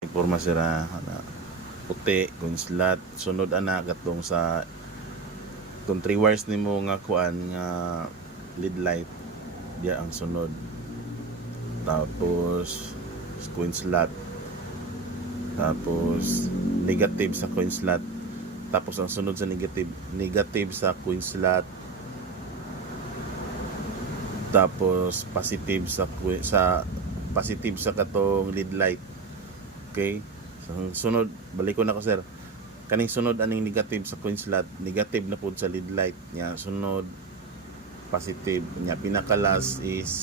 Porma sira puti kung slot sunod ana katong sa kung 3 wires nimo nga kuan nga lead light diya ang sunod, tapos coin slot, tapos negative sa coin slot, tapos ang sunod sa negative sa coin slot, tapos positive sa katong lead light. Okay, so sunod balik ko na ko sir, kaning sunod aning negative sa coin slot, negative na pud sa lead light nya, sunod positive nya, pinaka last is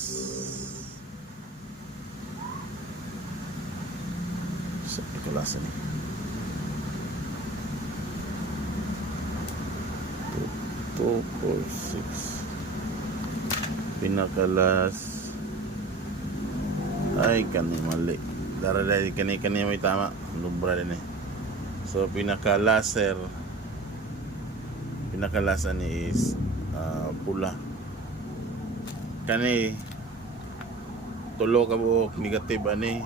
sa last ni 2 4 6, pinaka last ay kani mali daraday kani may tama lumbra din eh. So pinaka laser ani is pula, kani tulo ka buok negative ani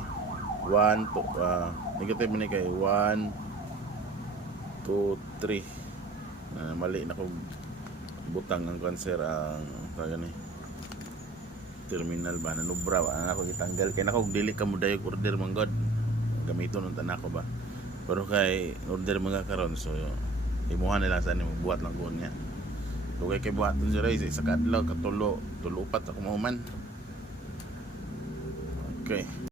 1 2 negative ani kay 1 2 3 mali na ko butang ang cancer ang kagani terminal ba na nubra ba na ako gitanggal kay nako dili ka mo dayo order man god gamiton unta nako ba, pero kay order mga karon so imuha nila sa nimo buhat lang kuon niya lugay kay buhaton sa race isa kadlaw katulo upat ako man. Okay.